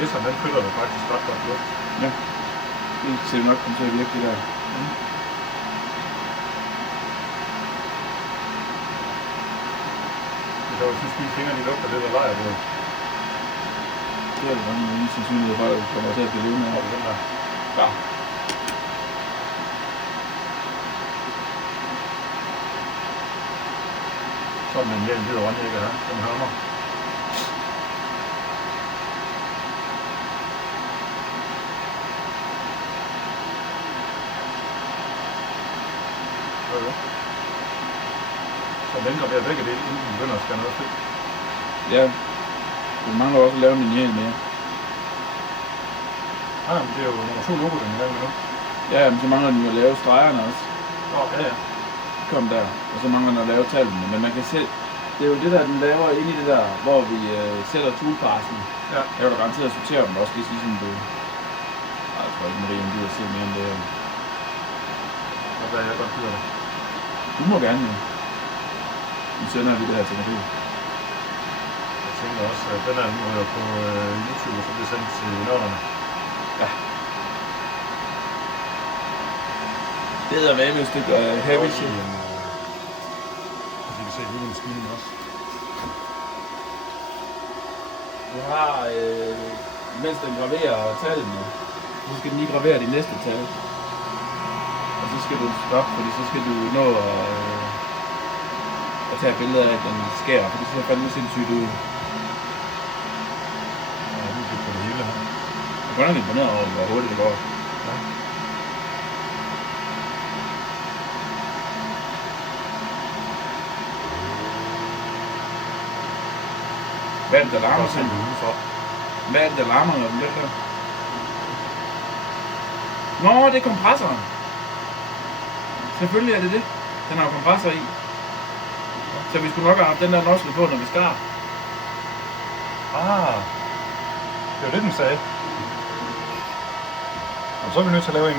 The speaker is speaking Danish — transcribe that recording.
Læseren, den flytter du faktisk ret godt luft. Ja, det ser nok komme til at virke det der. Hvis jeg synes, mine fingre de lugter lidt af lejrbrød. Det er det mange lige sandsynlighed for, at det kommer til at blive løbende Har af. du den der? Ja. Sådan en hjelm hvid håndjækker her, den hammer. Så den går ved at vække det, inden den begynder at skære noget fedt. Ja, vi mangler også at lave en linje mere. Ah, men det er jo nummer 2 logo, den er i gang med nu. Ja, men så mangler den jo at lave stregerne også. Ja, ja. Kom der. Og så mangler den at lave tallene. Men man kan se, det er jo det der, den laver inde i det der, hvor vi sætter toolbarsen. Ja. Jeg vil da garanteret sortere dem også, lige som du... Ej, jeg tror ikke, Marie, om du vil se mere end det her. Og der er jeg godt gider det. Du må gerne jo. Nu sender vi det her til Marie. Jeg tænker også, at den er nu på YouTube, og så bliver sendt til nørderne. Ja. Det er med et stykke heavy shit. Så vi kan se hele maskinen også. Du har, mens den graverer tallene, så skal den lige gravere de næste tal. Og så skal du stoppe, fordi så skal du nå at tage billeder af, at den skærer, for det ser fandme sindssygt ud. Ja, det er på det hele her. Jeg er godt nok imponeret over, hvor hurtigt det går. Ja. Hvad er det, der larmer Og sådan? selv udenfor. Hvad er det, der larmer, når den vælter? Nå, det er kompressoren. Selvfølgelig er det det. Den har jo kompressor i. Så vi skulle nok have haft den der nozzle på, når vi skar. Ah, det var det, den sagde. Og så er vi nødt til at lave en mere.